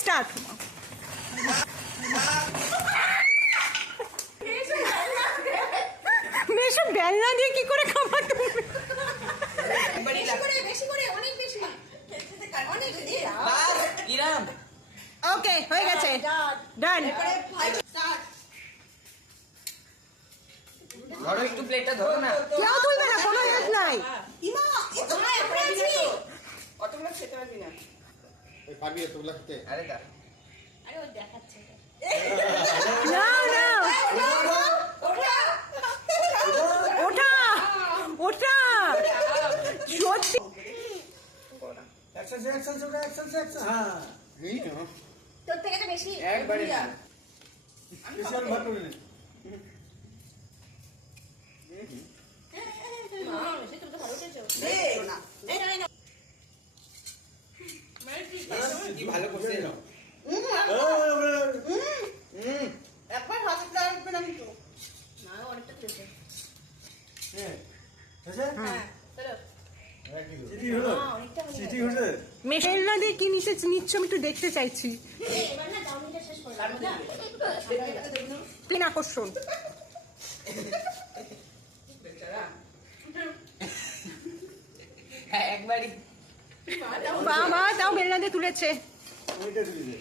Start. মেশো বেলনা দিয়ে কি করে খাবার তুমি? ওকে হয়ে গেছে, ডান। ধরো একটু প্লেটটা ধরো না। কেউ তুলবে না, কোনো হেল্প নাই। অতগুলো খেতে পারবি না। পাবি এতগুলো খেতে? আরে দা নাও নাও, ওটা ওটা সত্যি। এই তো। তোর থেকে তো বেশি একবারে না। কি ভালো করছে। একবার হাতে আসবে না কিন্তু না অনেকটা খেয়েছে। হ্যাঁ চলো বেলনা দিয়ে কি নিচ্ছ আমি একটু দেখতে চাইছি। এবার না চাউমিনটা শেষ করলাম না প্লেন আকর্ষণ। হ্যাঁ একবারই। বাবা তাও বেলনা দিয়ে তুলেছে। ওইটা দিবি।